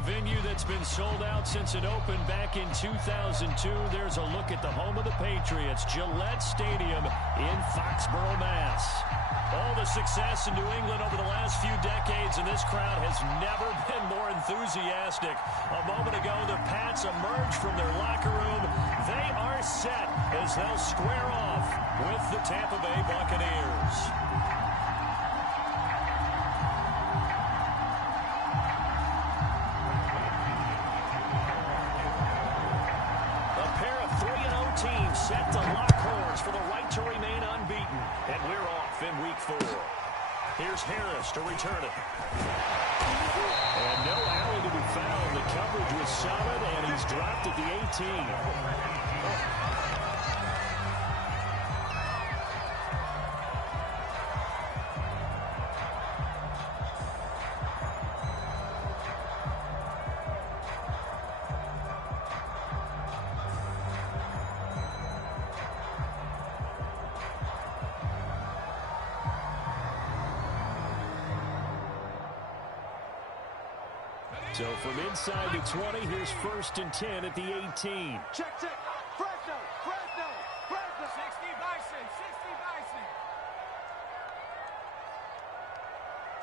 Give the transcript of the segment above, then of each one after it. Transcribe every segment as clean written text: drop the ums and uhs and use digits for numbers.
A venue that's been sold out since it opened back in 2002. There's a look at the home of the Patriots, Gillette Stadium in Foxborough, Mass. All the success in New England over the last few decades, and this crowd has never been more enthusiastic. A moment ago, the Pats emerged from their locker room. They are set as they'll square off with the Tampa Bay Buccaneers. A pair of 3-0 teams set to lock horns for the right to remain unbeaten. And we're off in week 4. Here's Harris to return it. And no alley to be found. The coverage was solid, and he's dropped at the 18. So from inside the 20, here's 1st and 10 at the 18. Check. Fresno. 60 Bison.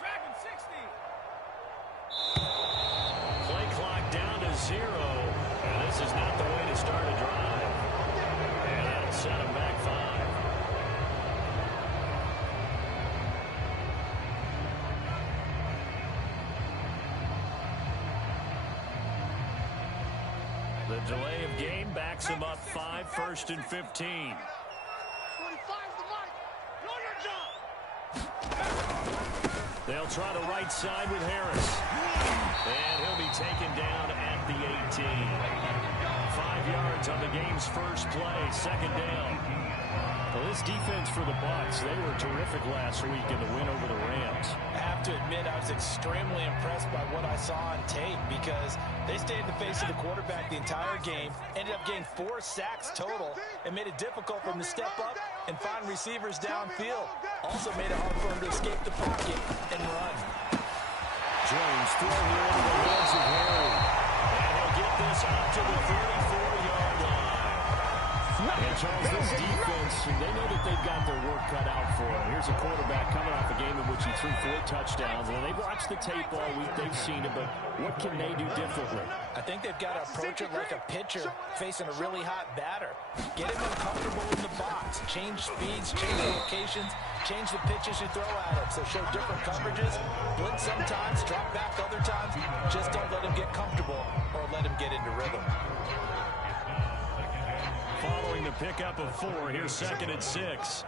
Dragon 60. Play clock down to 0. And this is not the way to start a drive. And that'll set him back 5. The delay of game backs him up 5, 1st and 15. 45's the mic. Know your job. They'll try the right side with Harris. And he'll be taken down at the 18. 5 yards on the game's first play, 2nd down. Well, this defense for the Bucs, they were terrific last week in the win over the Rams. I have to admit, I was extremely impressed by what I saw on tape because they stayed in the face of the quarterback the entire game, ended up getting 4 sacks total, and made it difficult for them to step up and find receivers downfield. Also made it hard for them to escape the pocket and run. Jones throwing here into the hands of Harry. And he'll get this out to the 34-yard line. And Charles, this defense, they know that they've got their work cut out for them. Here's a quarterback coming off a game in which he threw 4 touchdowns. And they've watched the tape all week. They've seen it, but what can they do differently? I think they've got to approach it like a pitcher facing a really hot batter. Get him uncomfortable in the box. Change speeds, change locations, change the pitches you throw at him. So show different coverages, blitz sometimes, drop back other times. Just don't let him get comfortable or let him get into rhythm. Following the pickup of 4, here's 2nd and 6. Cut 19.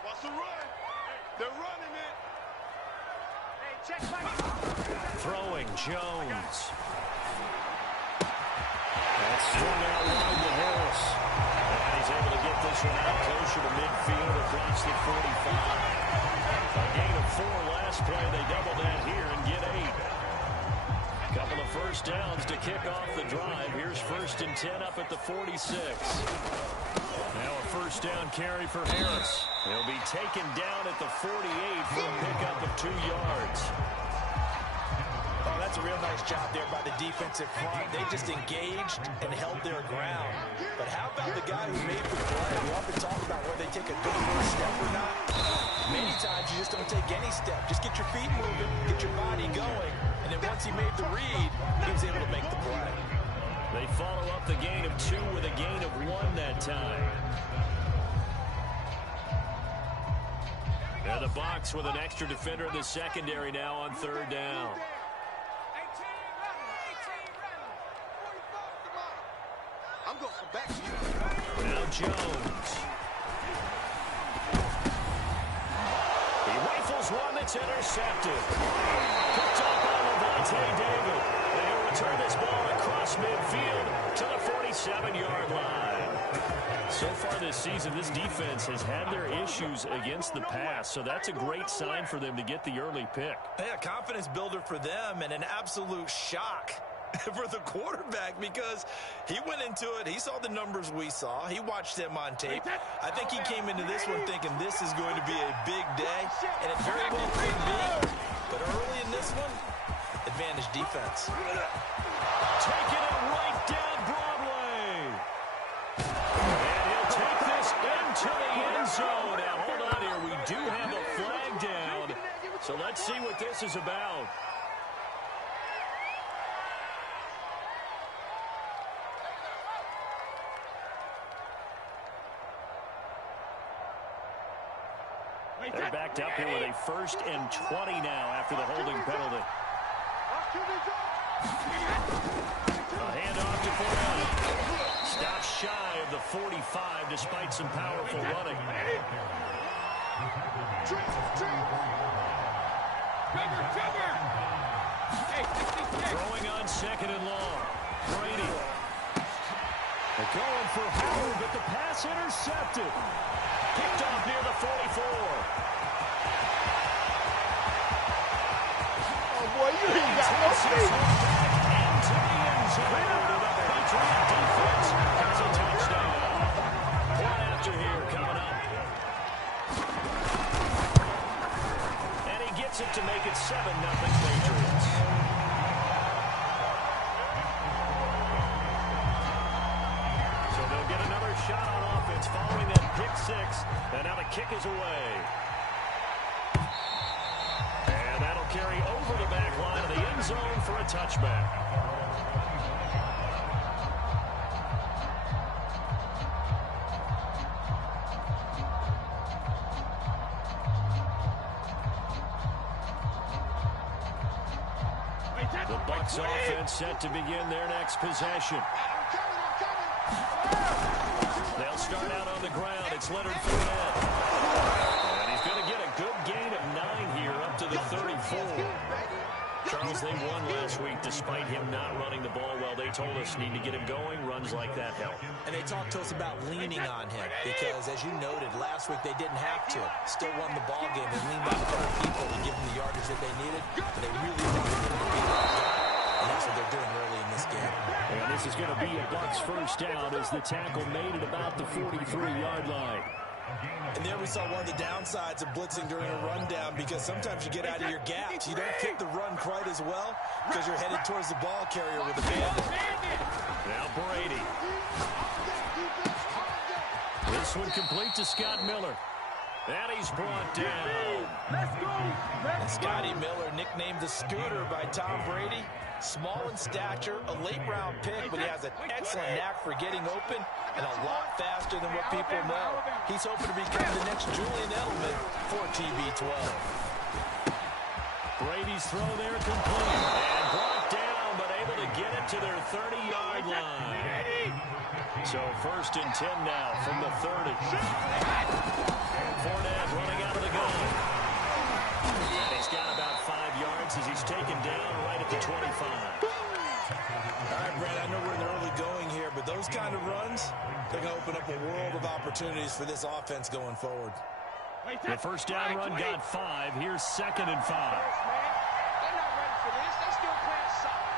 What's the run? They're running it. Hey, check back. Throwing Jones. That's swung out wide to Harris. And he's able to get this one out closer to midfield across the 45. A gain of 4 last play. They double that here and get 8. Couple of first downs to kick off the drive. Here's 1st and 10 up at the 46. Now a first down carry for Harris. He'll be taken down at the 48 for a pickup of 2 yards. Oh, that's a real nice job there by the defensive front. They just engaged and held their ground. But how about the guy who made the play? We often talk about whether they take a good first step or not. Many times you just don't take any step. Just get your feet moving, get your body going. And then once he made the read, he was able to make the play. They follow up the gain of 2 with a gain of 1 that time. And the Bucs with an extra defender in the secondary now on 3rd down. 18 ready. 45's the mic. I'm going for back to you. Now Jones. He rifles one that's intercepted. Picked up by Lavonte David. They'll return this ball across midfield to the 47-yard line. So far this season, this defense has had their issues against the pass, so that's a great sign for them to get the early pick. Yeah, confidence builder for them and an absolute shock for the quarterback because he went into it. He saw the numbers we saw. He watched them on tape. I think he came into this one thinking this is going to be a big day, and it very well could be. defense. Taking it right down Broadway. And he'll take this into the end zone. Now, hold on here. We do have a flag down. So let's see what this is about. They're backed up here with a 1st and 20 now after the holding penalty. A handoff to Fournette. Stops shy of the 45 despite some powerful running. Throwing on 2nd and long. Brady. They're going for Howard, but the pass intercepted. Picked off near the 44. Oh, boy, you ain't got no feet. Into the end zone. The Patriot defense has a touchdown. One after here coming up. And he gets it to make it 7-0 Patriots. So they'll get another shot on offense following that pick 6. And now the kick is away. And that'll carry over the back line of the end zone for a touchback. The Bucs offense set to begin their next possession. They'll start out on the ground. It's Leonard Fournette. And he's going to get a good gain of 9 here up to the 34. Charles, they won last week despite him not running the ball well. They told us need to get him going. Runs like that help. And they talked to us about leaning on him because, as you noted, last week they didn't have to. Still won the ball game. They leaned on other people to give them the yardage that they needed. But they really wanted him to be that guy. And that's what they're doing early in this game. And this is going to be a Bucs 1st down as the tackle made it about the 43-yard line. And there we saw one of the downsides of blitzing during a rundown because sometimes you get out of your gaps. You don't fit the run quite as well because you're headed towards the ball carrier with a bandit. Now Brady. This one complete to Scott Miller. And he's brought down. Let's go. And Scotty Miller, nicknamed the Scooter by Tom Brady. Small in stature, a late-round pick, but he has an excellent knack for getting open and a lot faster than what people know. He's hoping to become the next Julian Edelman for TB12. Brady's throw there complete. And brought down, but able to get it to their 30-yard line. So 1st and 10 now from the 30. Fournette running out of the gun. And he's got about 5 yards as he's taken down right at the 25. All right, Brad, I know we're in the early going here, but those kind of runs, they're going to open up a world of opportunities for this offense going forward. The 1st down run got 5. Here's 2nd and 5. They're not ready for this. They still playing solid.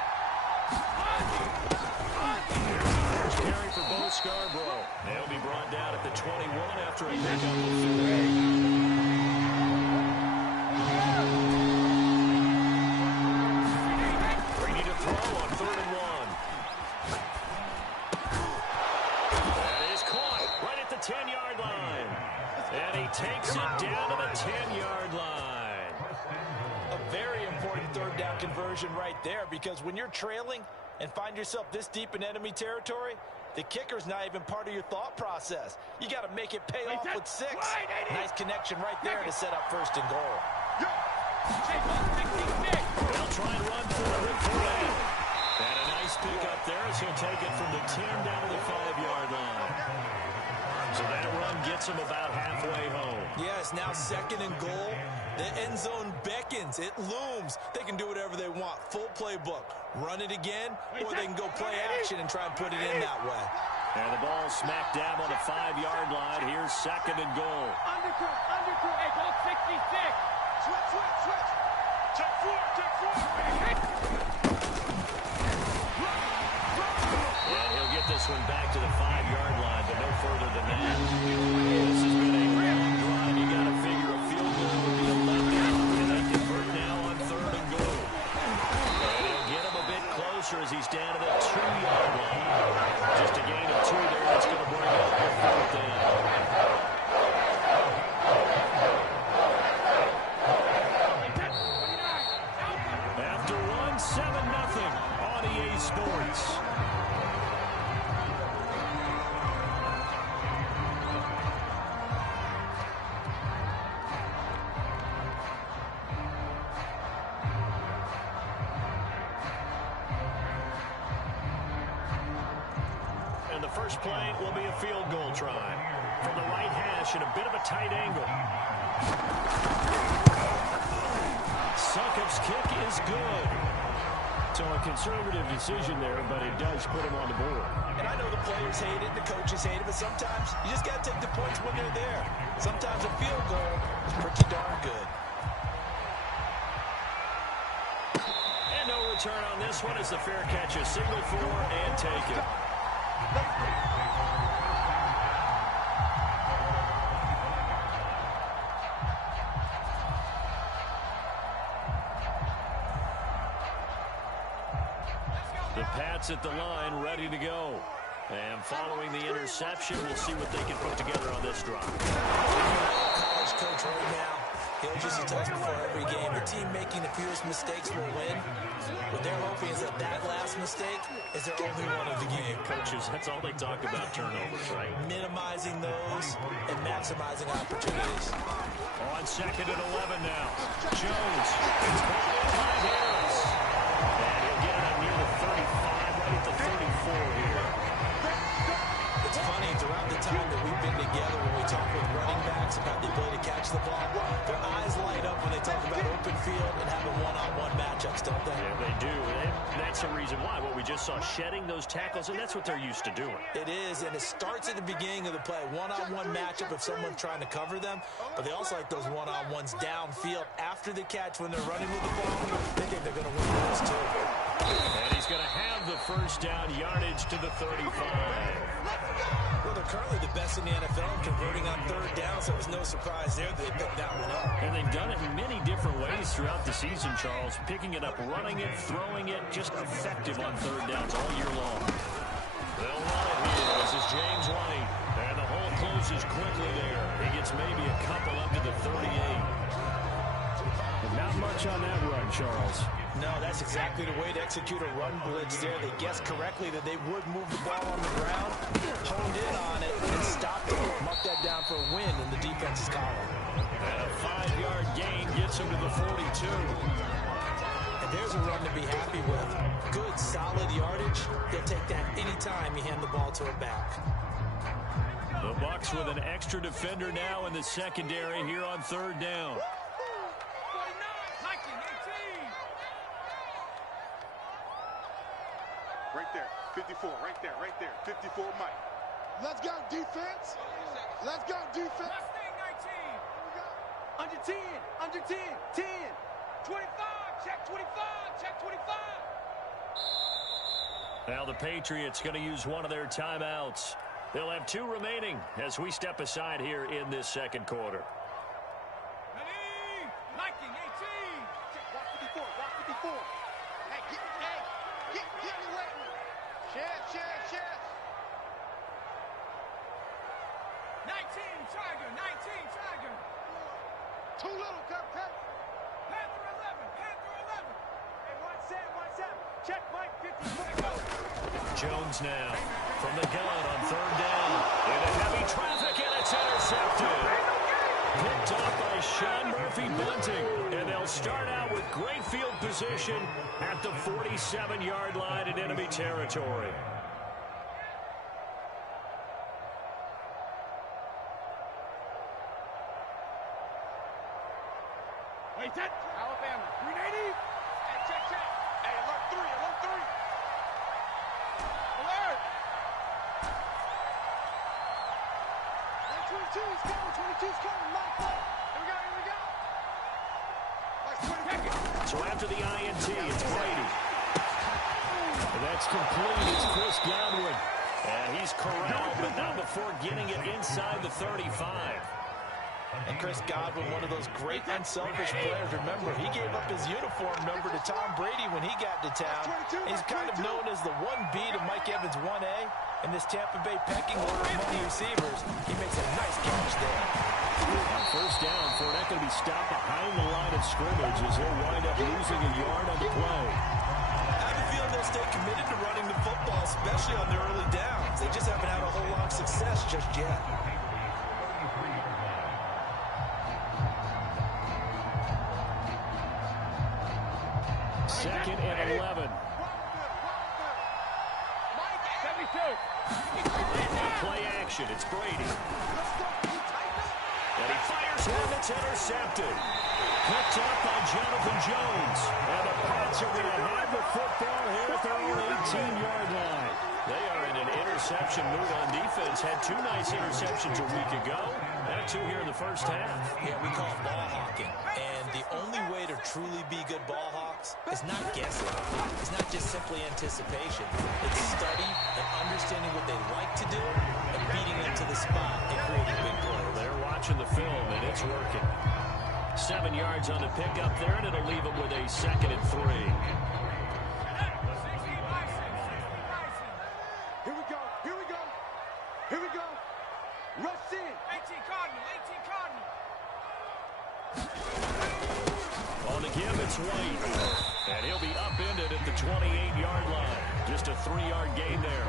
First carry for Bo Scarborough. They'll be brought down at the 21 after a pickup of 3. Takes it down to the 10-yard line. A very important 3rd down conversion right there because when you're trailing and find yourself this deep in enemy territory, the kicker's not even part of your thought process. You got to make it pay off with 6. Nice connection right there to set up 1st and goal. They'll try and run for it. And a nice pick up there as he'll take it from the 10 down to the 5-yard line. So that run gets him about halfway home. Yes, now 2nd and goal. The end zone beckons. It looms. They can do whatever they want. Full playbook. Run it again, or they can go play action and try and put it in that way. And the ball smacked down on the 5-yard line. Here's 2nd and goal. Undercook. Hey, go 66. Switch. Check 4. And he'll get this one back to the 5-yard line, but no further than that. This has been a long drive. You got to figure a field goal would be a letdown. And they convert now on 3rd and goal. And he'll get him a big as he's down to the 2-yard line. Just a gain of 2 there. That's going to bring up the 4th down. After one, 7-0 on EA Sports. And the first play will be a field goal try from the right hash at a bit of a tight angle. Succop's kick is good. So a conservative decision there, but it does put him on the board. And I know the players hate it, the coaches hate it, but sometimes you just got to take the points when they're there. Sometimes a field goal is pretty darn good. And no return on this one as the fair catch is signaled for and taken. The Pats at the line, ready to go. And following the interception, we'll see what they can put together on this drive. College coach right now, he'll just tell us before every game, the team making the fewest mistakes will win. What they're hoping is that last mistake is their only one of the game. Coaches, that's all they talk about, turnovers, right? Minimizing those and maximizing opportunities. On 2nd and 11 now. Jones. It's brought in by Harris. And he'll get it up near the 35, right at the 34 here. It's funny, throughout the time that we've been together, when we talk with running backs about the ability to catch the ball, their eyes light up when they talk about open field and having one-on-one matchups, don't they? Yeah, they do. And that's the reason why. What we just saw, shedding those tackles, and that's what they're used to doing. It is, and it starts at the beginning of the play. One-on-one matchup if someone's trying to cover them, but they also like those one-on-ones downfield after the catch when they're running with the ball. They think they're going to win those too. And he's going to have the first down, yardage to the 35. Well, they're currently the best in the NFL in converting on 3rd down, so it was no surprise there that they picked that one up. And they've done it in many different ways throughout the season, Charles. Picking it up, running it, throwing it, just effective on 3rd downs all year long. They'll run it here. This is James White. And the hole closes quickly there. He gets maybe a couple up to the 38. But not much on that run, Charles. No, that's exactly the way to execute a run blitz there. They guessed correctly that they would move the ball on the ground, honed in on it, and stopped it. Mark that down for a win in the defense's column. And a 5-yard gain gets him to the 42. And there's a run to be happy with. Good, solid yardage. They'll take that anytime you hand the ball to a back. The Bucs with an extra defender now in the secondary here on 3rd down. Right there, 54, right there, 54, Mike. Let's go, defense. Let's go, defense. Mustang 19. Under 10, under 10, 10. 25, check 25, check 25. Now the Patriots going to use one of their timeouts. They'll have 2 remaining as we step aside here in this 2nd quarter. Ready? Liking 18. Check, walk 54, walk 54. Hey, get me waiting. Share. 19, Tiger, 19, Tiger. Too little, cut. Panther 11, Panther 11. Hey, 1-7. Check, Mike, 54. Go. Jones now from the gun on 3rd down. Into heavy traffic, and it's intercepted. Picked off by Sean Murphy-Bunting. And they'll start out with great field position at the 47-yard line in enemy territory. Wait, that. Alabama, 380. Hey, check. Hey, alert 3. Alert. 22's coming, Mike. Here we go. Like 20. So after the INT, it's Brady. And that's complete. It's Chris Godwin. And he's corralled, but not before getting it inside the 35. And Chris Godwin, one of those great unselfish players. Remember, he gave up his uniform number to Tom Brady when he got to town. He's kind of known as the 1B to Mike Evans 1A. In this Tampa Bay pecking order among receivers, he makes a nice catch there. On first down, Fournette going to be stopped behind the line of scrimmage as he'll wind up losing a yard on the play. I have a feeling they'll stay committed to running the football, especially on the early downs. They just haven't had a whole lot of success just yet. Second and 11. Play action. It's Brady. And he fires one that's intercepted. Picked up by Jonathan Jones. And the Pats are going to have the football here at their own 18-yard line. They are in an interception mood on defense. Had 2 nice interceptions a week ago. Now 2 here in the first half. Yeah, we call it ball hawking. And the only way to truly be good ball hawks is not guessing. It's not just simply anticipation. It's study and understanding what they like to do and beating them to the spot and creating big plays. They're watching the film, and it's working. 7 yards on the pickup there, and it'll leave them with a 2nd and 3. Here we go. Here we go. Here we go. Rush in. 18 Cardinal. 18 Cardinal. On the give, it's White. And he'll be upended at the 28-yard line. Just a 3-yard gain there.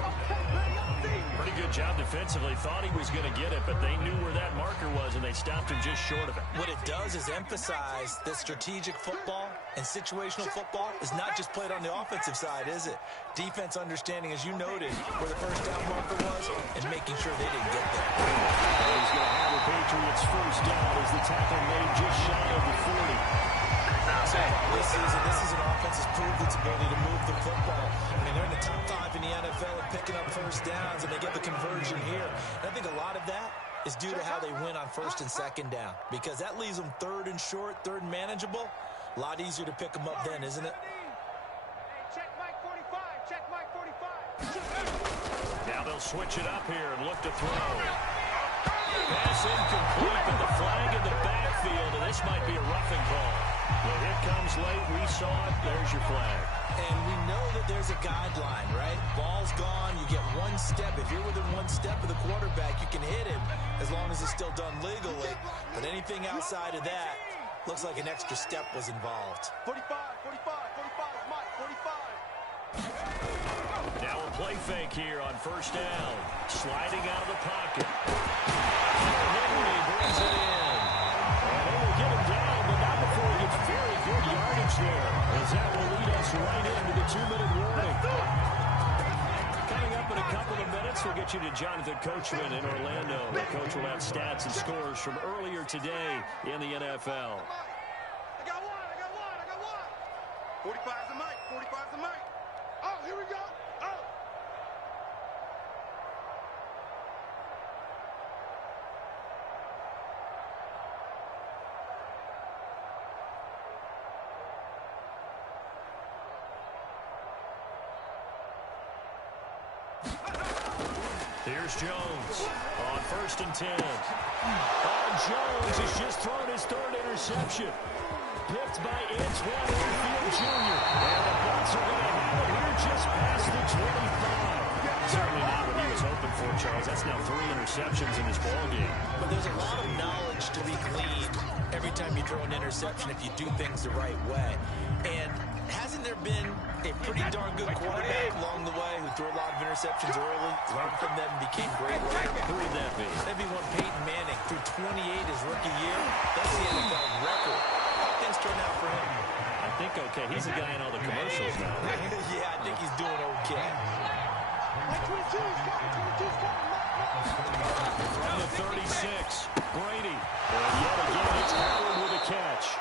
Pretty good job defensively. Thought he was going to get it, but they knew where that marker was, and they stopped him just short of it. What it does is emphasize that strategic football and situational football is not just played on the offensive side, is it? Defense understanding, as you noted, where the first down marker was and making sure they didn't get there. And he's going to have the Patriots first down as the tackle made just shy of the 40. So this season, this is an offense that's proved its ability to move the football. I mean, they're in the top 5 in the NFL at picking up first downs, and they get the conversion here. And I think a lot of that is due to how they win on first and second down, because that leaves them 3rd and short, 3rd and manageable. A lot easier to pick them up then, isn't it? Check Mike 45. Check Mike 45. Now they'll switch it up here and look to throw. Pass incomplete, but the flag in the backfield, and this might be a roughing call. The hit comes late. We saw it. There's your flag. And we know that there's a guideline, right? Ball's gone. You get 1 step. If you're within 1 step of the quarterback, you can hit him as long as it's still done legally. But anything outside of that looks like an extra step was involved. 45, 45, 45, Mike, 45. Now a play fake here on first down. Sliding out of the pocket. Henry brings it in. And they will get him down, but not before he gets very good yardage there, as that will lead us right into the 2-minute warning. Coming up in a couple of minutes, we'll get you to Jonathan Coachman in Orlando. The coach will have stats and scores from earlier today in the NFL. I got one. 45's the Mike. 45's the Mike. Oh, here we go. Oh. Here's Jones on first and 10. Jones has just thrown his 3rd interception. Picked by Antoine Winfield Jr. And the Bucs are going to have it here just past the 25. Certainly not what he was hoping for, Charles. That's now 3 interceptions in this ballgame. But there's a lot of knowledge to be gleaned every time you throw an interception if you do things the right way. And hasn't there been a pretty darn good quarterback along the way who threw a lot of interceptions early, learned from them, and became great later? Who would that be? That'd be one Peyton Manning threw 28 his rookie year. That's the NFL record. How things turn out for him? I think okay. He's a guy in all the commercials now. Yeah, I think he's doing okay. From the 36, Brady. And yet again, it's Howard with a catch.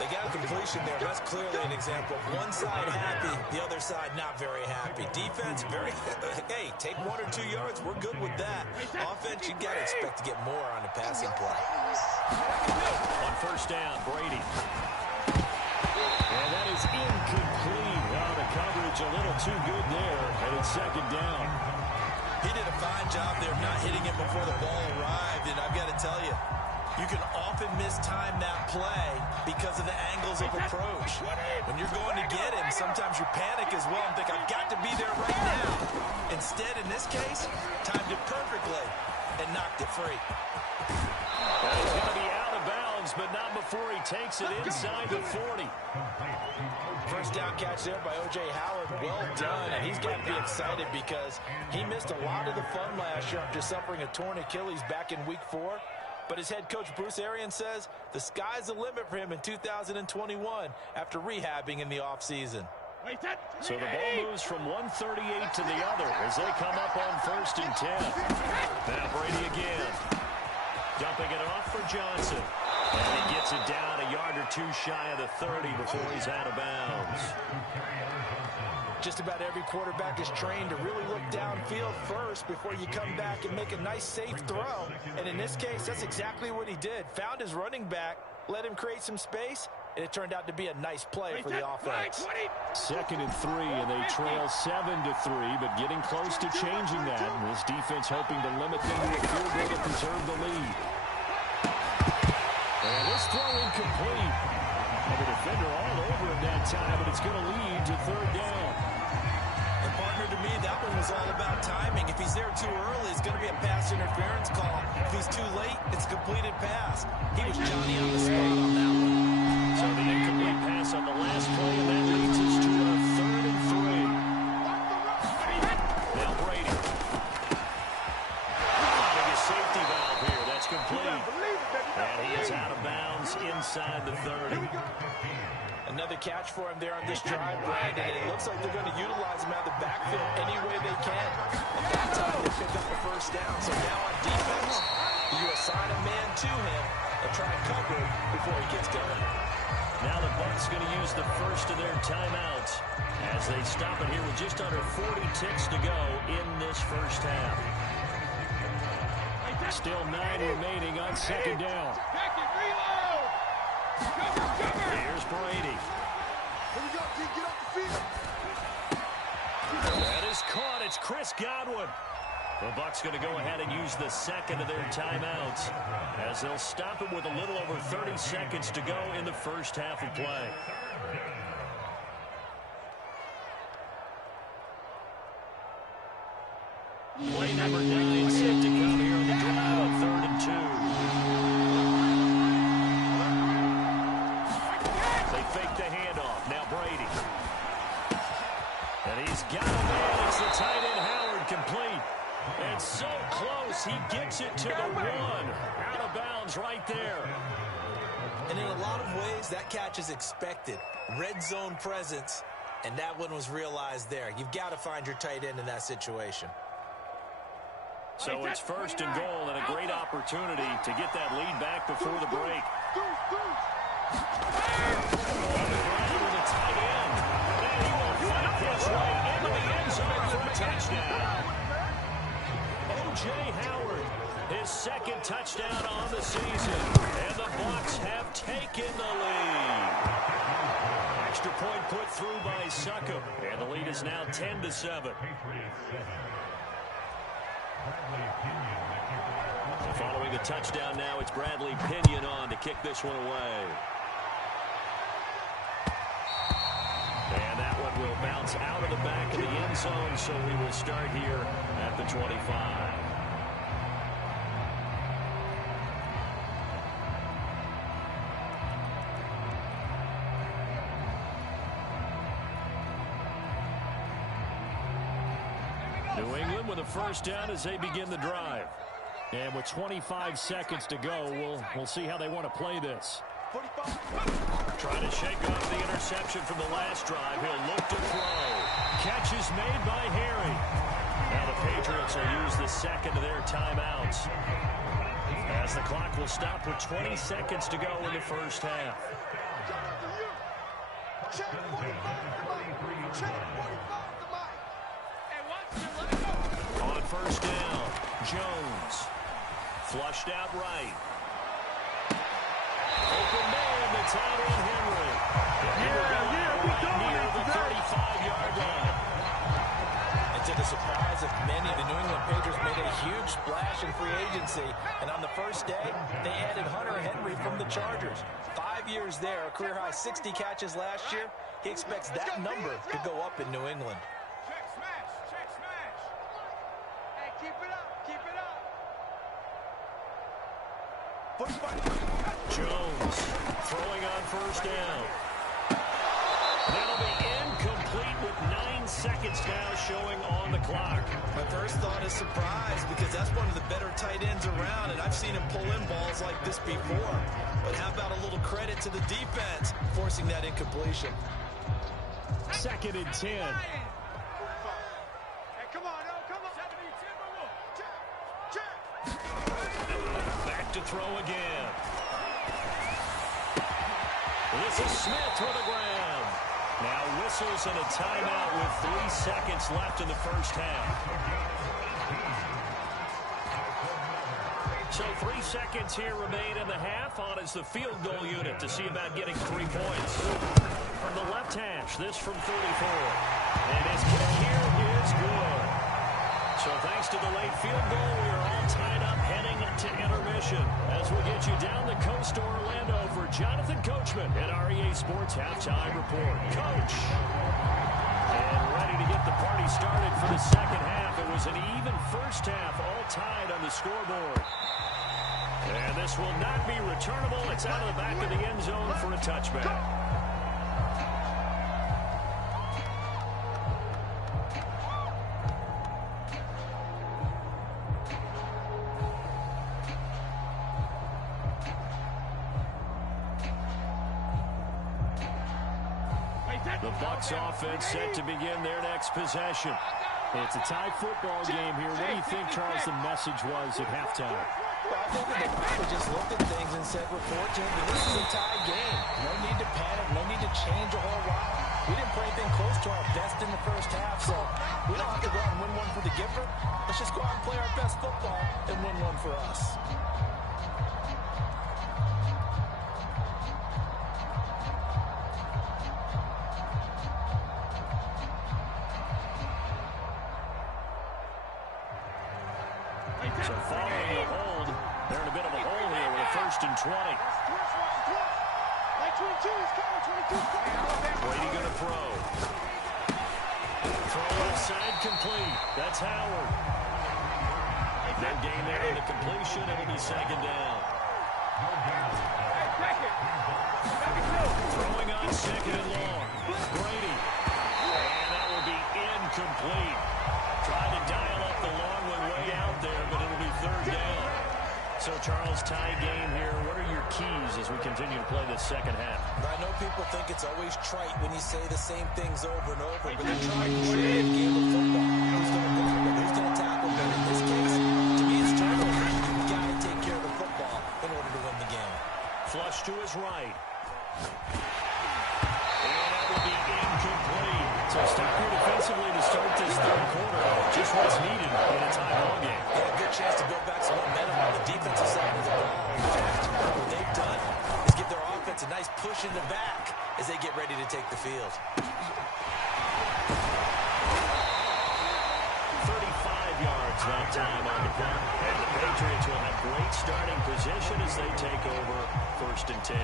They got a completion there. That's clearly an example of one side happy, the other side not very happy. Defense, very, hey, take 1 or 2 yards. We're good with that. Offense, you got to expect to get more on the passing play. On first down, Brady. And that is incomplete. Well, the coverage a little too good there, and it's 2nd down. He did a fine job there of not hitting it before the ball arrived, and I've got to tell you, you can often mistime that play because of the angles of approach. When you're going to get him, sometimes you panic as well and think, I've got to be there right now. Instead, in this case, timed it perfectly and knocked it free. He's going to be out of bounds, but not before he takes it inside the 40. First down catch there by O.J. Howard. Well done, and he's got to be excited because he missed a lot of the fun last year after suffering a torn Achilles back in Week 4. But his head coach, Bruce Arians, says the sky's the limit for him in 2021 after rehabbing in the offseason. So the ball moves from 138 to the other as they come up on 1st and 10. Now Brady again. Dumping it off for Johnson. And he gets it down a yard or two shy of the 30 before he's out of bounds. Just about every quarterback is trained to really look downfield first before you come back and make a nice, safe throw. And in this case, that's exactly what he did. Found his running back, let him create some space, and it turned out to be a nice play for the offense. 2nd and 3, and they trail 7-3, but getting close to changing that. And this defense hoping to limit them to a field goal to preserve the lead. And this throw incomplete. And the defender all over him that time, but it's going to lead to 3rd down. And partner, to me, that one was all about timing. If he's there too early, it's going to be a pass interference call. If he's too late, it's a completed pass. He was Johnny on the spot on that one. So the incomplete pass on the last play, and that leads us to a 3rd and 3. Now Brady. Finding a safety valve here. That's complete. And he is out of bounds inside the 30. Another catch for him there on this drive, Brandon, and it looks like they're going to utilize him out of the backfield any way they can. And that time they pick up the 1st down. So now on defense, you assign a man to him and try and cover him before he gets going. Now the Bucs going to use the first of their timeouts as they stop it here with just under 40 ticks to go in this first half. Still 9 remaining on 2nd down. Here's Brady. Here we go, G. Get off the field. That is caught. It's Chris Godwin. The Bucs going to go ahead and use the 2nd of their timeouts as they'll stop it with a little over 30 seconds to go in the first half of play. Play number 9 set to come here on the drive on 3rd and 2. They fake the handoff. Now Brady. And he's got a man. It's the tight end Howard, complete. And so close, he gets it to the 1. Out of bounds right there. And in a lot of ways, that catch is expected. Red zone presence, and that one was realized there. You've got to find your tight end in that situation. So it's 1st and goal and a great opportunity to get that lead back before the break. On the ground with a tight end. And he will fight his way into the end zone for a touchdown. O.J. Howard, his 2nd touchdown on the season. And the Bucs have taken the lead. Extra point put through by Succop. And the lead is now 10-7. Following the touchdown now, it's Bradley Pinion on to kick this one away. And that one will bounce out of the back of the end zone, so we will start here at the 25. New England with a 1st down as they begin the drive. And with 25 seconds to go, we'll see how they want to play this. Trying to shake off the interception from the last drive. He'll look to throw. Catch is made by Harry. Now the Patriots will use the 2nd of their timeouts as the clock will stop with 20 seconds to go in the first half. On 1st down, Jones. Flushed out right. Open man, the tight end Henry. Near the 35-yard line. And to the surprise of many, the New England Patriots Chargers. 5 years there, a career-high 60 catches last year. He expects that number to go up in New England. Check smash, check smash. Hey, keep it up, keep it up. Jones throwing on first down. That'll be incomplete with 9 seconds now showing on the clock. My first thought is surprise because that's one of the better tight ends around, and I've seen him pull in balls like this before. But how about a little credit to the defense forcing that incompletion? 2nd and 10. Hey, come on, no, come on. 72. Back to throw again. This is Smith for the ground. Now whistles and a timeout with 3 seconds left in the first half. So 3 seconds here remain in the half. On is the field goal unit to see about getting 3 points. From the left hash, this from 34. And his kick here is good. So thanks to the late field goal, we are all tied up heading to intermission. As we get you down the coast to Orlando for Jonathan Coachman at REA Sports Halftime Report. Coach. And ready to get the party started for the second half. It was an even first half, all tied on the scoreboard. And this will not be returnable. It's out of the back of the end zone for a touchback. The Bucs offense set to begin their next possession. It's a tie football game here. What do you think, Charles, the message was at halftime? Well, I think that they probably just looked at things and said, report to him that this is a tie game. No need to panic. No need to change a whole lot. We didn't play anything close to our best in the first half, so we don't have to go out and win one for the giver. Let's just go out and play our best football and win one for us. So following the hold, they're in a bit of a hole here with a 1st and 20. Brady going to throw. Throw outside complete. That's Howard. No gain there on the completion. It'll be 2nd down. Throwing on 2nd and long. Brady. And that will be incomplete. Trying to dial up the long one way out there, but it'll be 3rd down. So, Charles, tie game here. What are your keys as we continue to play this second half? I know people think it's always trite when you say the same things over and over, but they're trying to trade a game of football. Who's going to block, who's going to tackle better? In this case, to me, it's turnover. You've got to take care of the football in order to win the game. Flush to his right. And that will be incomplete. So stop here defensively to start this 3rd quarter. Just what's needed in a tie ball game. They have a good chance to build back some momentum on the defensive side of the ball. In fact, what they've done is give their offense a nice push in the back as they get ready to take the field. 35 yards that time on the clock. And the Patriots will have great starting position as they take over 1st and 10.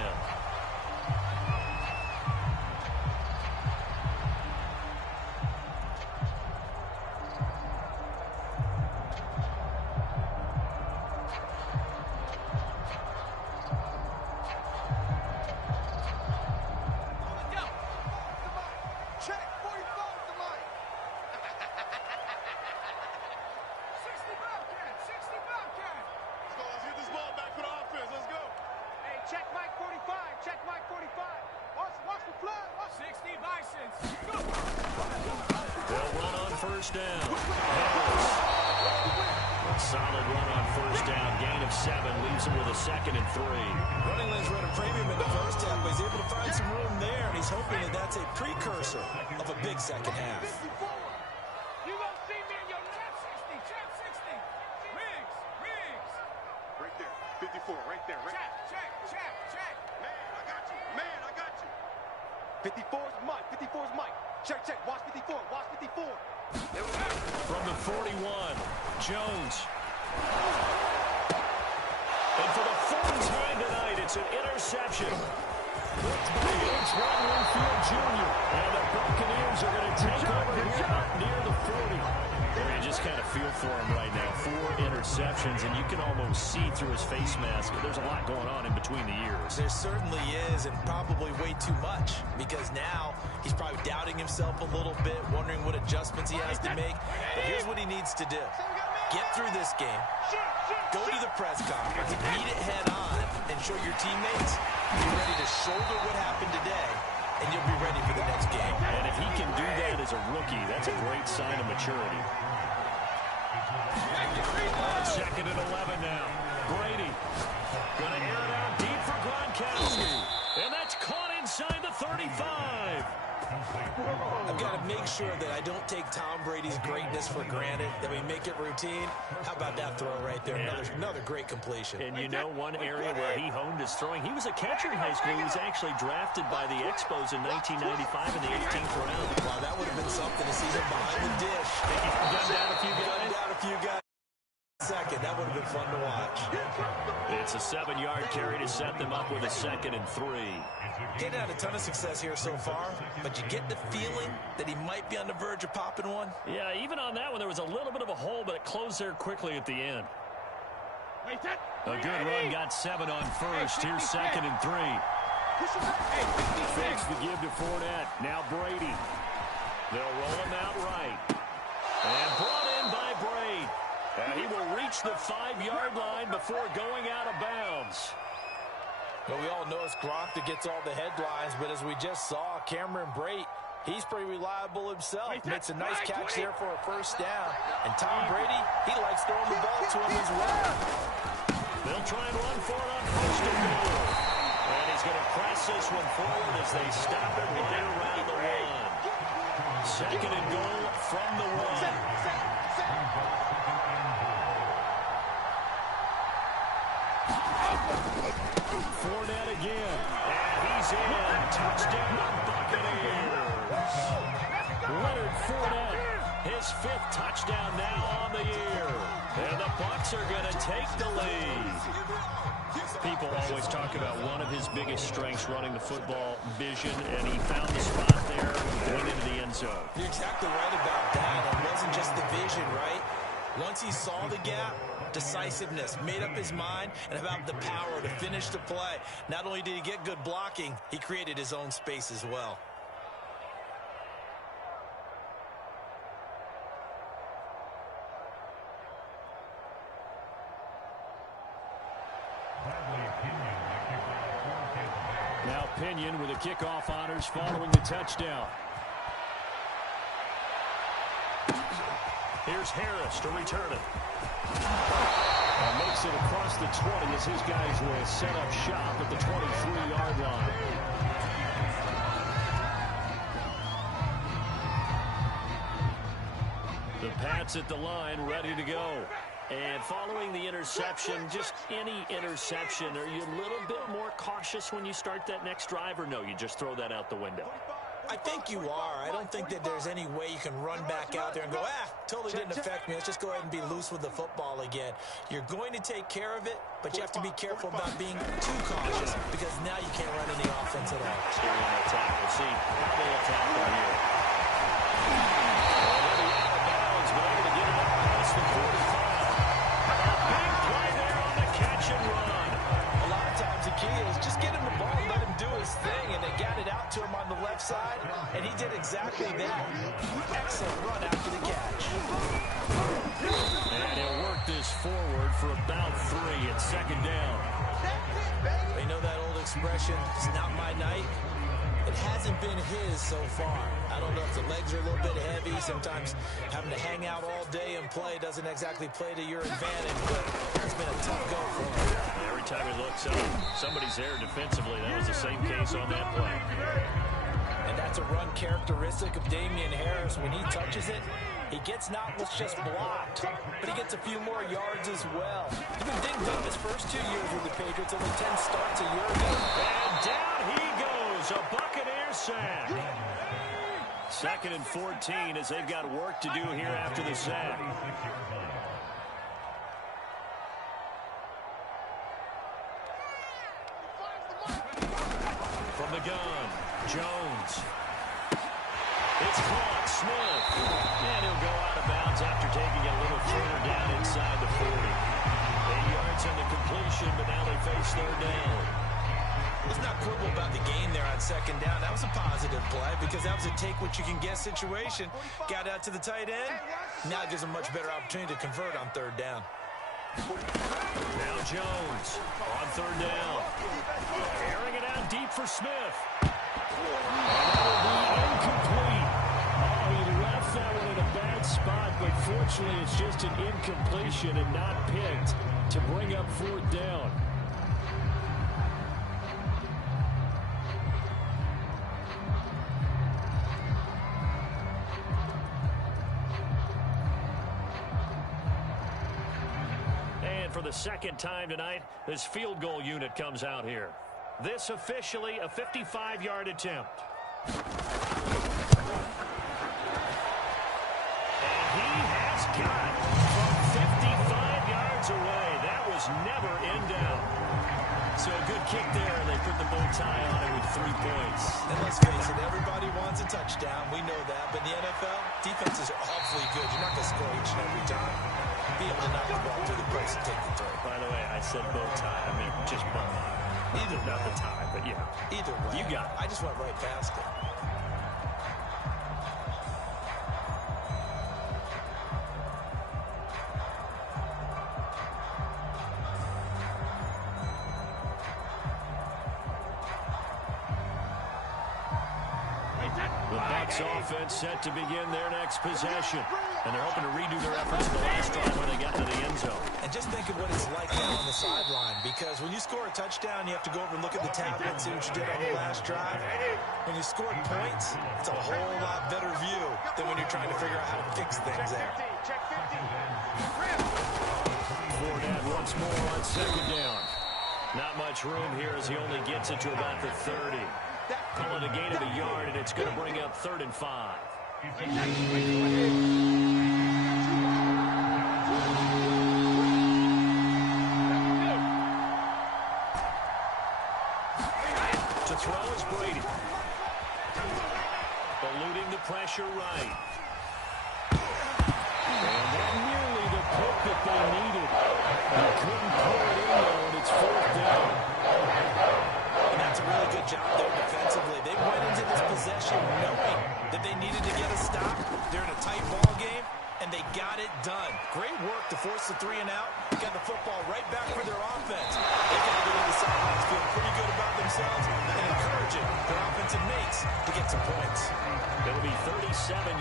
Solid run on 1st down. Gain of 7 leaves him with a 2nd and 3. Running lanes were at a premium in the first half, but he's able to find some room there, and he's hoping that that's a precursor of a big second half. You won't see me in your trap 60, trap 60. Riggs. Right there, 54, right there, right. Check. Man, I got you. 54's Mike. Check. Watch 54. From the 41, Jones. And for the 4th time tonight, It's an interception. It's Ron Winfield Jr. And the Buccaneers are going to take over here near the 40. You just kind of feel for him right now. 4 interceptions, and you can almost see through his face mask. There's a lot going on in between the ears. There certainly is, and probably way too much, because now he's probably doubting himself a little bit, wondering what adjustments he has to make. But here's what he needs to do. Get through this game, go to the press conference, meet it head on, and show your teammates you're ready to shoulder what happened today, and you'll be ready for the next game. And if he can do that as a rookie, that's a great sign of maturity. 2nd and 11 now. Brady going to air it out deep for Gronkowski. And that's caught inside the 35. I've got to make sure that I don't take Tom Brady's greatness for granted, that we make it routine. How about that throw right there? Another great completion. And you know one area where he honed his throwing? He was a catcher in high school. He was actually drafted by the Expos in 1995 in the 18th round. Wow, that would have been something to see him behind the dish. Gunned down a few guys. Down a few guys. Second, that would have been fun to watch. It's a 7-yard carry to set them up with a 2nd and 3. Getting had a ton of success here so far, but you get the feeling that he might be on the verge of popping one. Yeah, even on that one, there was a little bit of a hole, but it closed there quickly at the end. A good run, got 7 on first. Here's 2nd and 3. Fakes the give to Fournette. Now Brady. They'll roll him out right. And brought in by Brady. And he will reach the 5-yard line before going out of bounds. Well, we all know it's Gronk that gets all the headlines, but as we just saw, Cameron Brate, he's pretty reliable himself. Makes a nice catch there for a first down. And Tom Brady, he likes throwing the ball to him as well. They'll try and run for it on 1st and goal. And he's going to press this one forward as they stop it right around the 1. 2nd and goal from the 1. Fournette again, and he's in. Touchdown, Buccaneers. Leonard Fournette, his 5th touchdown now on the year. And the Bucs are going to take the lead. People always talk about one of his biggest strengths, running the football, vision, and he found the spot there, went into the end zone. You're exactly right about that. It wasn't just the vision, right? Once he saw the gap, decisiveness, made up his mind, and about the power to finish the play. Not only did he get good blocking, he created his own space as well. Now Pinion with the kickoff honors following the touchdown. Here's Harris to return it. Makes it across the 20 as his guys will set up shop at the 23-yard line. The Pats at the line, ready to go. And following the interception, just any interception, are you a little bit more cautious when you start that next drive, or no, you just throw that out the window? I think you are. I don't think that there's any way you can run back out there and go, totally didn't affect me. Let's just go ahead and be loose with the football again. You're going to take care of it, but you have to be careful about being too cautious because now you can't run any offense at all. Still on the tackle. See how they attack them here. Already out of bounds, but able to get it up past the 45. A big play there on the catch and run. A lot of times the key is just get him the ball and let him do his thing, and they got it out to him on the left side, and he did exactly that. Excellent run after the catch. And he'll work this forward for about 3 at 2nd down. They know that old expression, it's not my night. It hasn't been his so far. I don't know if the legs are a little bit heavy. Sometimes having to hang out all day and play doesn't exactly play to your advantage, but it's been a tough go for him. Every time he looks up, somebody's there defensively. That was the same case on that play. And that's a run characteristic of Damian Harris. When he touches it, he gets not what's just blocked, but he gets a few more yards as well. He's been dinged up his first 2 years with the Patriots, only 10 starts a year ago. And down he goes, a Buccaneer sack. 2nd and 14 as they've got work to do here after the sack. gun. Jones. It's caught. Smith. And he'll go out of bounds after taking it a little further down inside the 40. 8 yards on the completion, but now they face third down. Let's not quibble about the gain there on second down. That was a positive play because that was a take-what-you-can-get situation. Got out to the tight end. Now it gives them a much better opportunity to convert on third down. Now Jones on third down. Airing it out deep for Smith. And that will be incomplete. Oh, he left that one in a bad spot, but fortunately it's just an incompletion and not picked to bring up fourth down. For the second time tonight, this field goal unit comes out here. This officially a 55-yard attempt. And he has got from 55 yards away. That was never in doubt. So a good kick there, and they put the bow tie on it with 3 points. And let's face it, everybody wants a touchdown. We know that. But in the NFL, defenses are awfully good. You're not going to score each and every time. Be able to knock the ball through the place and take the throw. By the way, I said bow tie. I mean, just bow. Either not the tie, but yeah. Either way. You got it. I just went right past it. The Bucs offense set to begin their next possession. And they're hoping to redo their efforts in the last drive when they got to the end zone. And just think of what it's like now on the sideline, because when you score a touchdown, you have to go over and look at the tablet and see what you did on the last drive. When you scored points, it's a whole lot better view than when you're trying to figure out how to fix things there. Fournette once more on second down. Not much room here as he only gets it to about the 30. Call it a gain of a yard, and it's going to bring up 3rd and 5. To throw is Brady. Eluding the pressure right. And that nearly the pick that they needed. They couldn't pull it in there when it's 4th down. And that's a really good job there defensively. They went into this possession knowing that they needed to get a stop. They're in a tight ball game, and they got it done. Great work to force the 3 and out. Got the football right back for their offense. They got to go to the sidelines feeling pretty good about themselves and encouraging their offensive mates to get some points. It'll be 37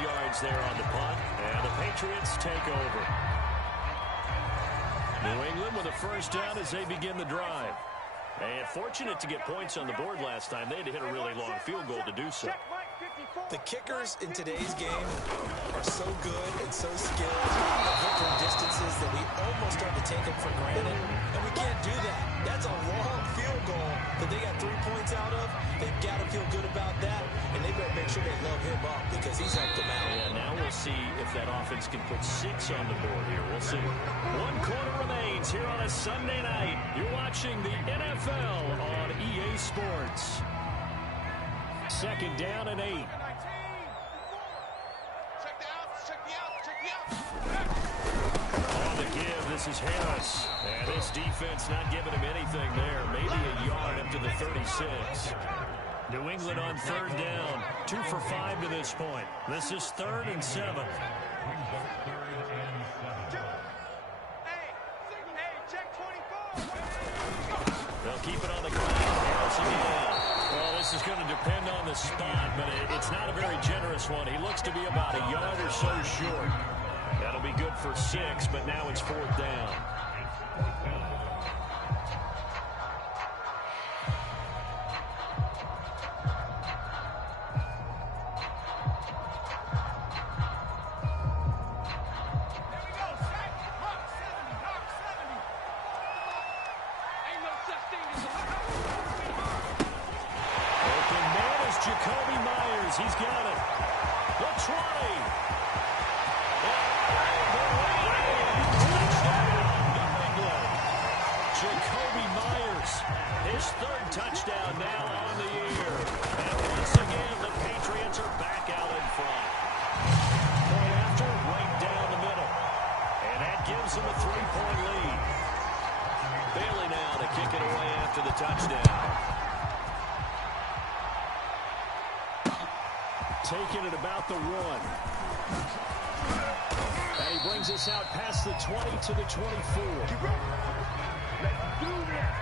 yards there on the punt, and the Patriots take over. New England with a first down as they begin the drive. And fortunate to get points on the board last time. They had to hit a really long field goal to do so. The kickers in today's game are so good and so skilled and hit from distances that we almost start to take them for granted. And we can't do that. That's a long field goal that they got 3 points out of. They've got to feel good about that. And they better make sure they love him up because he's helped them out. Yeah, now we'll see if that offense can put 6 on the board here. We'll see. 1 quarter remains here on a Sunday night. You're watching the NFL on EA Sports. Second down and 8. On the give, this is Harris. And this defense not giving him anything there. Maybe a yard up to the 36. New England on third down. 2 for 5 to this point. This is 3rd and 7. They'll keep it on the ground. Harris again. Well, this is going to depend on the spot, but it's not a very generous one. He looks to be about a yard or so short. That'll be good for 6, but now it's 4th down. Jacoby Myers, he's got it. The 20. Touchdown, New England. Jacoby Myers, His third touchdown now on the year. And once again, the Patriots are back out in front. Point after, right down the middle. And that gives them a 3-point lead. Bailey now to kick it away after the touchdown. Taking it about the 1. And he brings us out past the 20 to the 24. Let's do that.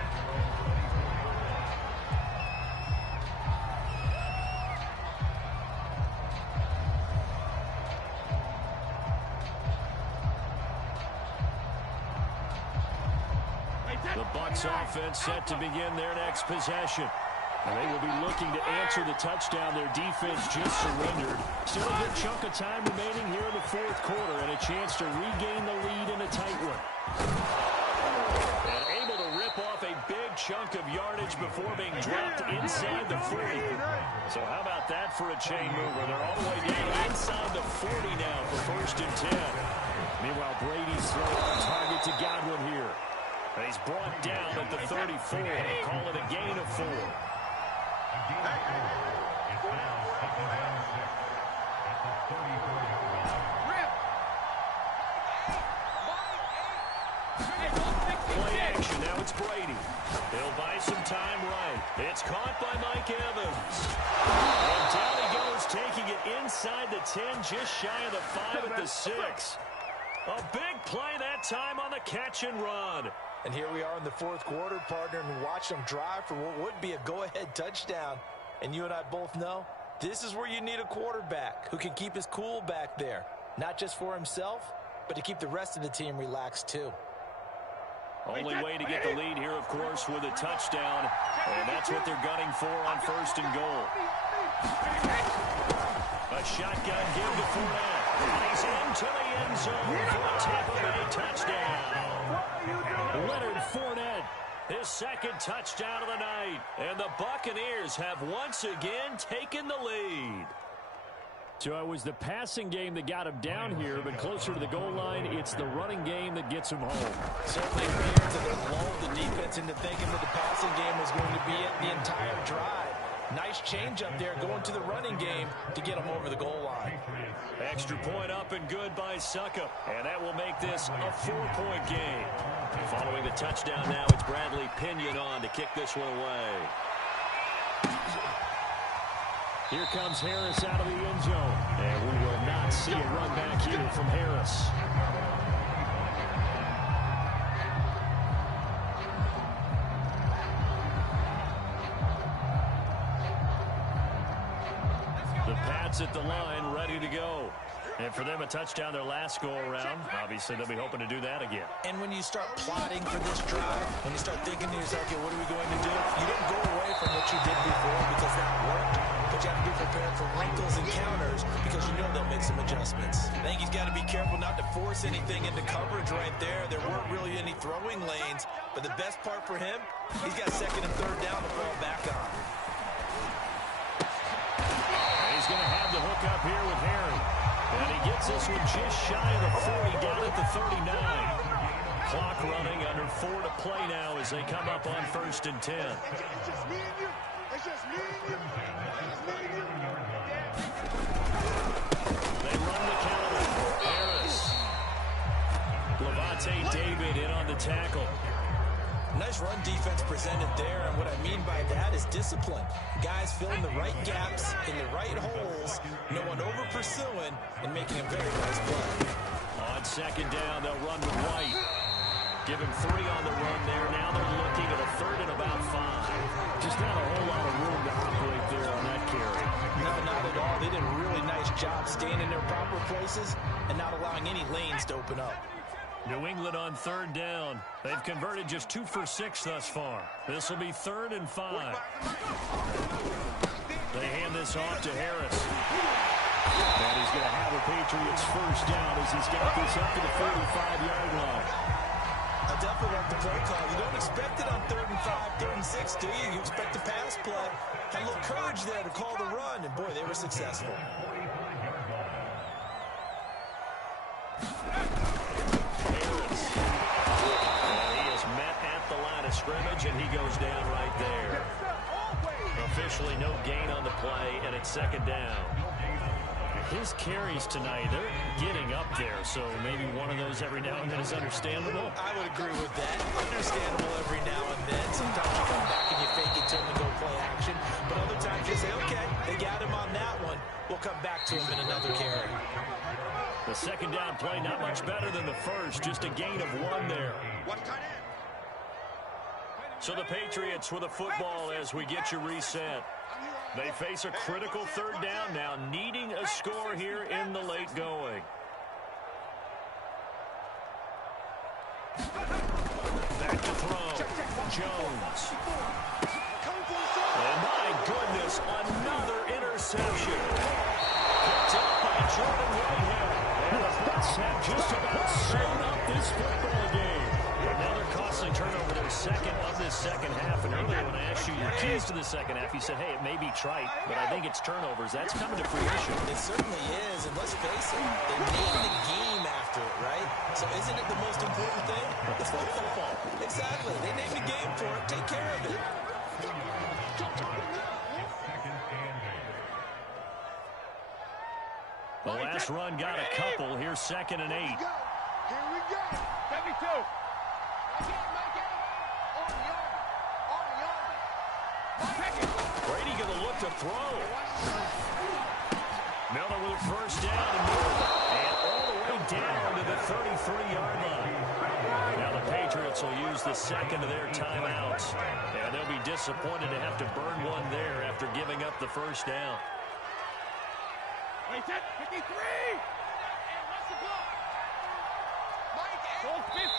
The Bucs offense set to begin their next possession. And they will be looking to answer the touchdown their defense just surrendered. Still a good chunk of time remaining here in the fourth quarter and a chance to regain the lead in a tight one. And able to rip off a big chunk of yardage before being dropped inside the 40. So how about that for a chain mover? They're all the way down inside the 40 now for 1st and 10. Meanwhile, Brady's throwing on target to Godwin here. And he's brought down at the 34. Call it a gain of 4. Play action. Now it's Brady. He'll buy some time right. It's caught by Mike Evans. And down he goes, taking it inside the 10, just shy of the 5 at the 6. A big play that time on the catch and run. And here we are in the fourth quarter, partner, and watch them drive for what would be a go-ahead touchdown. And you and I both know this is where you need a quarterback who can keep his cool back there. Not just for himself, but to keep the rest of the team relaxed too. Only way to get the lead here, of course, with a touchdown. And that's what they're gunning for on 1st and goal. A shotgun give to Fournette. And he's into the end zone for a Tampa Bay touchdown. Leonard Fournette, his 2nd touchdown of the night. And the Buccaneers have once again taken the lead. So it was the passing game that got him down here, but closer to the goal line, it's the running game that gets him home. Certainly appears that they've lulled the defense into thinking that the passing game was going to be it the entire drive. Nice change up there going to the running game to get him over the goal line. Extra point up and good by Succop. And that will make this a 4-point game. Following the touchdown now, it's Bradley Pinion on to kick this one away. Here comes Harris out of the end zone. And we will not see a run back here from Harris. The Pats at the line, ready to go. And for them, a touchdown their last go-around. Obviously, they'll be hoping to do that again. And when you start plotting for this drive, when you start thinking to yourself, okay, what are we going to do? You don't go away from what you did before because that worked. But you have to be prepared for wrinkles and counters because you know they'll make some adjustments. I think he's got to be careful not to force anything into coverage right there. There weren't really any throwing lanes. But the best part for him, he's got 2nd and 3rd down to fall back on. He's going to have the hook up here with Harry. And he gets this one just shy of the 40, down at the 39. Clock running, under 4 to play now as they come up on 1st and 10. It's just me and you. It's just me and you. It's me and you. They run the counter. Harris. Lavonte David in on the tackle. Nice run defense presented there, and what I mean by that is discipline. Guys filling the right gaps in the right holes, no one over-pursuing, and making a very nice play. On 2nd down, they'll run with White. Give him 3 on the run there. Now they're looking at a 3rd and about 5. Just not a whole lot of room to operate there on that carry. No, not at all. They did a really nice job staying in their proper places and not allowing any lanes to open up. New England on 3rd down. They've converted just 2 for 6 thus far. This will be 3rd and 5. They hand this off to Harris. And he's going to have the Patriots 1st down as he's got this up to the 45-yard line. I definitely like the play call. You don't expect it on 3rd and 5, 3rd and 6, do you? You expect a pass play. Had a little courage there to call the run, and boy, they were successful. scrimmage, and he goes down right there. Officially no gain on the play, and it's second down. His carries tonight, they're getting up there, so maybe one of those every now and then is understandable. I would agree with that. Understandable every now and then. Sometimes you come back and you fake it to him and go play action, but other times you say, okay, they got him on that one. We'll come back to him in another carry. The second down play, not much better than the first, just a gain of 1 there. So the Patriots with a football as we get you reset. They face a critical third down now, needing a score here in the late going. Back to throw. Jones. And my goodness, another interception. Picked up by Jordan Whitehead. And the Bucs have just about sewn up this football game. Another costly turnover, their second of this second half. And earlier when I asked you your keys to the second half, you said, hey, it may be trite, but I think it's turnovers. That's coming to fruition. It certainly is, and let's face it, they named the game after it, right? So isn't it the most important thing? It's football. Exactly. They named the game for it. Take care of it. The last run got a couple. Here's 2nd and 8. Here we go. 72. Brady going to look to throw. Miller with a first down and all the way down to the 33-yard line. Now the Patriots will use the second of their timeouts, and they'll be disappointed to have to burn one there after giving up the first down. 53.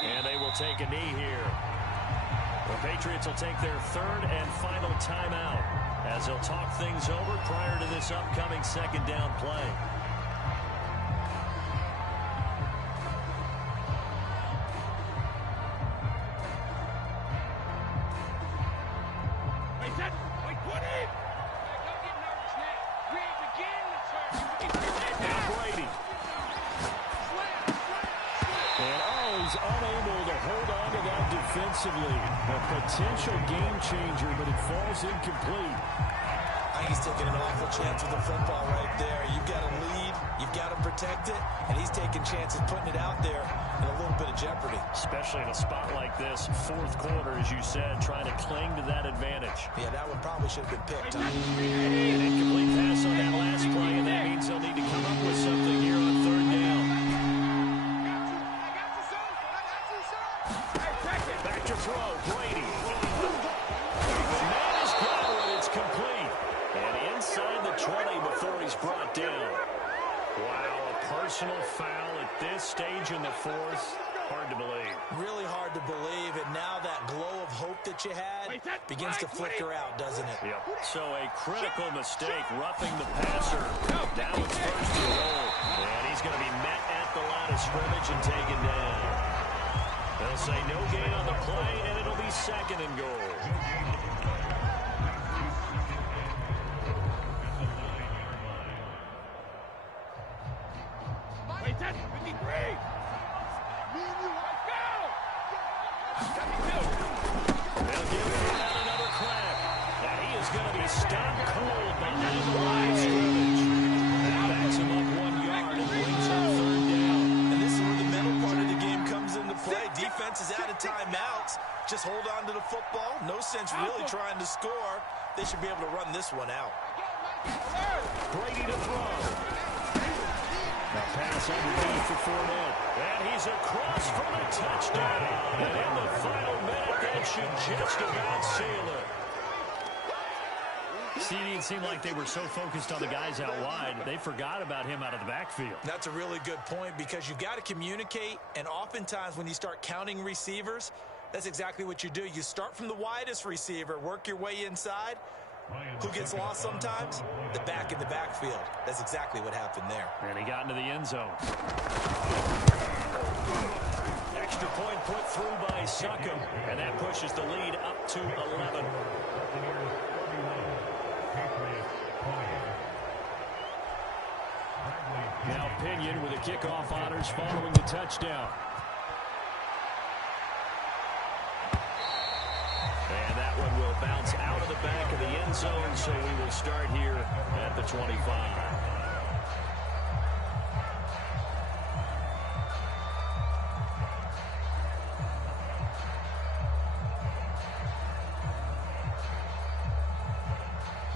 And they will take a knee here. The Patriots will take their third and final timeout as they'll talk things over prior to this upcoming second down play. Now Brady. And he's unable to hold on to that defensively. A potential game changer, but it falls incomplete. I think he's taking an awful chance with the football right there. You've got to lead, you've got to protect it, and he's taking chances putting it out there in a little bit of jeopardy. Especially in a spot like this, fourth quarter, as you said, trying to cling to that advantage. Yeah, that one probably should have been picked. An incomplete pass on that last play, and that means they'll need to come up with something here on third down. Back to throw, Brady. The man is gone, and it's complete. And inside the 20 before he's brought down. Wow, a personal foul at this stage in the fourth. Hard to believe. Really hard to believe, and now that glow of hope that you had begins to flicker out, doesn't it? Yep. So a critical mistake, roughing the passer. Now it's first and goal. And he's going to be met at the line of scrimmage and taken down. They'll say no gain on the play, and it'll be second and goal. They'll give him another crack. And he is going to be stopped cold behind the line of scrimmage. That backs him up 1 yard and brings up third down. And this is where the mental part of the game comes into play. Defense is out of timeouts. Just hold on to the football. No sense really trying to score. They should be able to run this one out. Brady to throw. A pass underneath for Fournette. And he's across for the touchdown. And in the final minute, that should just about seal it. CD, it seemed like they were so focused on the guys out wide, they forgot about him out of the backfield. That's a really good point because you got to communicate, and oftentimes when you start counting receivers, that's exactly what you do. You start from the widest receiver, work your way inside. Who gets lost sometimes? The back in the backfield. That's exactly what happened there. And he got into the end zone. Extra point put through by Succop, and that pushes the lead up to 11. Now Pinion with the kickoff honors following the touchdown. bounce out of the back of the end zone, so we will start here at the 25.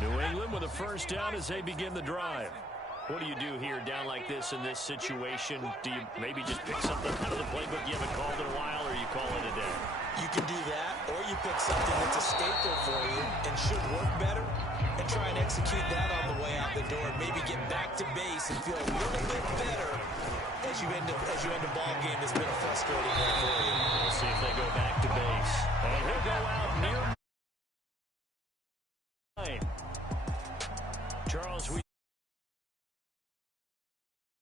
New England with a first down as they begin the drive. What do you do here down like this in this situation? Do you maybe just pick something out of the playbook you haven't called in a while, or you call it a day? You can do that, or you pick something that's a staple for you and should work better and try and execute that on the way out the door. Maybe get back to base and feel a little bit better as you end a ball game that's been a frustrating one for you. We'll see if they go back to base. And he'll go out near